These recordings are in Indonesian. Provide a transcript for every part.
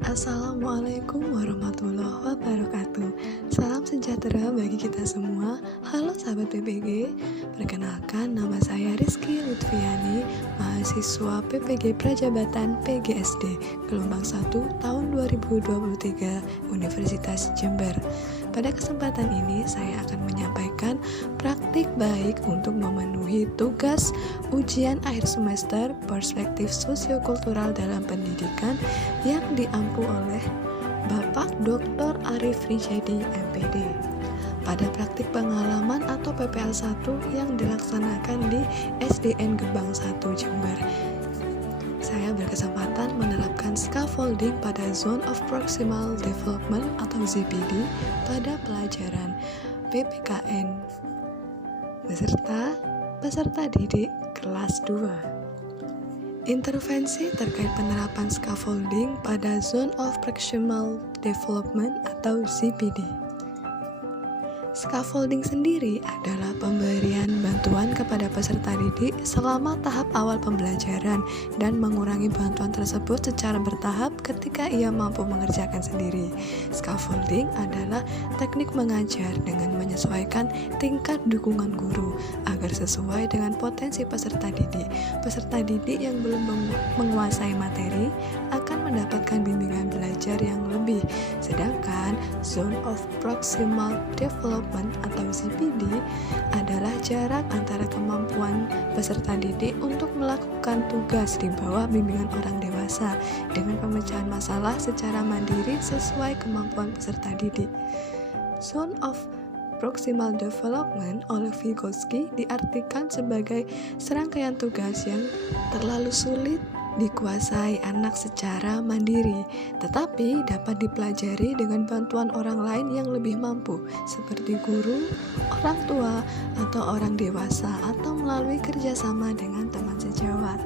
Assalamualaikum warahmatullahi wabarakatuh. Salam sejahtera bagi kita semua. Halo sahabat PPG, perkenalkan nama saya Rizky Lutfiani, mahasiswa PPG Prajabatan PGSD gelombang 1 tahun 2023 Universitas Jember. Pada kesempatan ini saya akan menyampaikan praktik baik untuk memenuhi tugas ujian akhir semester perspektif sosiokultural dalam pendidikan yang diampu oleh Bapak Dr. Arif Rijadi MPD pada praktik pengalaman atau PPL 1 yang dilaksanakan di SDN Gebang 1 Jember. Saya berkesempatan menerapkan scaffolding pada Zone of Proximal Development atau ZPD pada pelajaran PPKN beserta peserta didik kelas 2. Intervensi terkait penerapan scaffolding pada Zone of Proximal Development atau ZPD. Scaffolding sendiri adalah pemberian bantuan kepada peserta didik selama tahap awal pembelajaran dan mengurangi bantuan tersebut secara bertahap ketika ia mampu mengerjakan sendiri. Scaffolding adalah teknik mengajar dengan menyesuaikan tingkat dukungan guru agar sesuai dengan potensi peserta didik. Peserta didik yang belum menguasai materi akan mendapatkan bimbingan belajar yang lebih, sedangkan Zone of Proximal Development atau ZPD adalah jarak antara kemampuan peserta didik untuk melakukan tugas di bawah bimbingan orang dewasa dengan pemecahan masalah secara mandiri sesuai kemampuan peserta didik. Zone of Proximal Development oleh Vygotsky diartikan sebagai serangkaian tugas yang terlalu sulit dikuasai anak secara mandiri, tetapi dapat dipelajari dengan bantuan orang lain yang lebih mampu, seperti guru, orang tua, atau orang dewasa, atau melalui kerjasama dengan teman sejawat.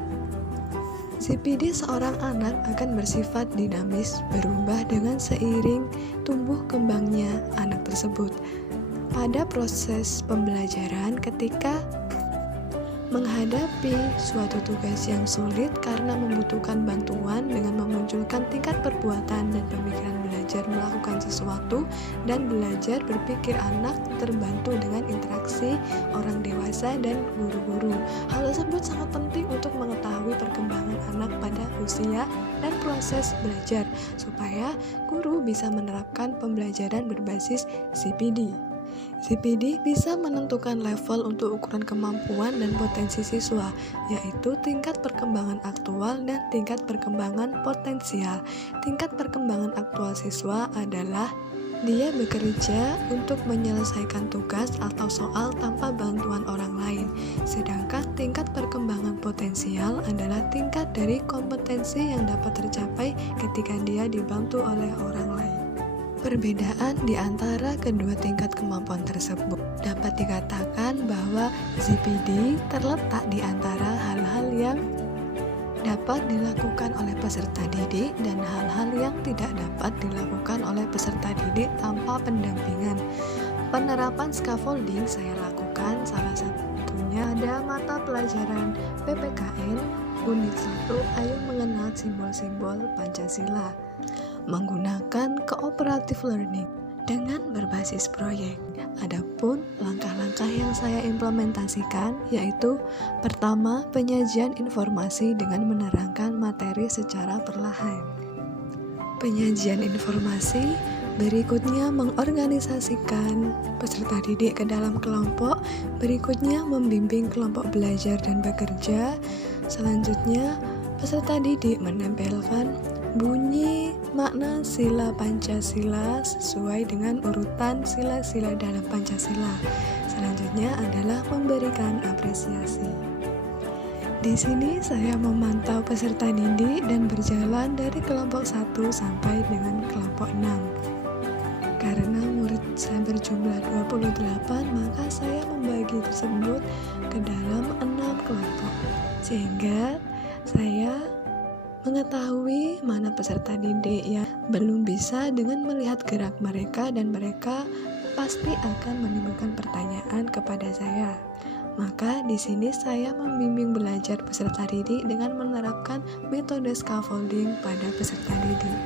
ZPD seorang anak akan bersifat dinamis, berubah dengan seiring tumbuh kembangnya anak tersebut. Pada proses pembelajaran, ketika menghadapi suatu tugas yang sulit karena membutuhkan bantuan dengan memunculkan tingkat perbuatan dan pemikiran belajar melakukan sesuatu dan belajar berpikir anak terbantu dengan interaksi orang dewasa dan guru-guru. Hal tersebut sangat penting untuk mengetahui perkembangan anak pada usia dan proses belajar supaya guru bisa menerapkan pembelajaran berbasis ZPD. ZPD bisa menentukan level untuk ukuran kemampuan dan potensi siswa, yaitu tingkat perkembangan aktual dan tingkat perkembangan potensial. Tingkat perkembangan aktual siswa adalah dia bekerja untuk menyelesaikan tugas atau soal tanpa bantuan orang lain, sedangkan tingkat perkembangan potensial adalah tingkat dari kompetensi yang dapat tercapai ketika dia dibantu oleh orang lain. Perbedaan di antara kedua tingkat kemampuan tersebut dapat dikatakan bahwa ZPD terletak di antara hal-hal yang dapat dilakukan oleh peserta didik dan hal-hal yang tidak dapat dilakukan oleh peserta didik tanpa pendampingan. Penerapan scaffolding saya lakukan salah satunya ada mata pelajaran PPKN Unit 1 Ayo Mengenal Simbol-Simbol Pancasila menggunakan cooperative learning dengan berbasis proyek. Adapun langkah-langkah yang saya implementasikan yaitu pertama, penyajian informasi dengan menerangkan materi secara perlahan. Penyajian informasi, berikutnya mengorganisasikan peserta didik ke dalam kelompok, berikutnya membimbing kelompok belajar dan bekerja, selanjutnya peserta didik menempelkan bunyi makna sila Pancasila sesuai dengan urutan sila-sila dalam Pancasila. Selanjutnya adalah memberikan apresiasi. Di sini saya memantau peserta didik dan berjalan dari kelompok 1 sampai dengan kelompok 6. Karena murid saya berjumlah 28, maka saya membagi tersebut ke dalam 6 kelompok. Sehingga saya mengetahui mana peserta didik yang belum bisa dengan melihat gerak mereka dan mereka pasti akan menimbulkan pertanyaan kepada saya. Maka di sini saya membimbing belajar peserta didik dengan menerapkan metode scaffolding pada peserta didik.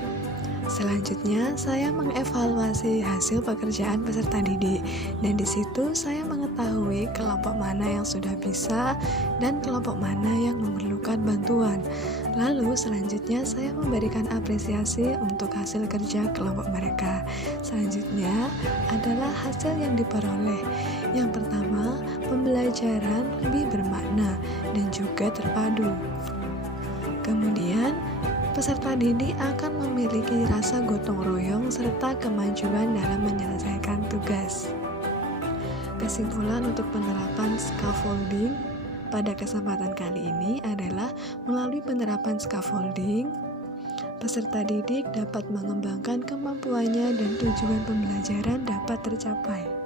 Selanjutnya, saya mengevaluasi hasil pekerjaan peserta didik, dan di situ saya mengetahui kelompok mana yang sudah bisa dan kelompok mana yang memerlukan bantuan. Lalu selanjutnya saya memberikan apresiasi untuk hasil kerja kelompok mereka. Selanjutnya adalah hasil yang diperoleh. Yang pertama, pembelajaran lebih bermakna dan juga terpadu. Kemudian, peserta didik akan memiliki rasa gotong royong serta kemajuan dalam menyelesaikan tugas. Kesimpulan untuk penerapan scaffolding pada kesempatan kali ini adalah melalui penerapan scaffolding, peserta didik dapat mengembangkan kemampuannya dan tujuan pembelajaran dapat tercapai.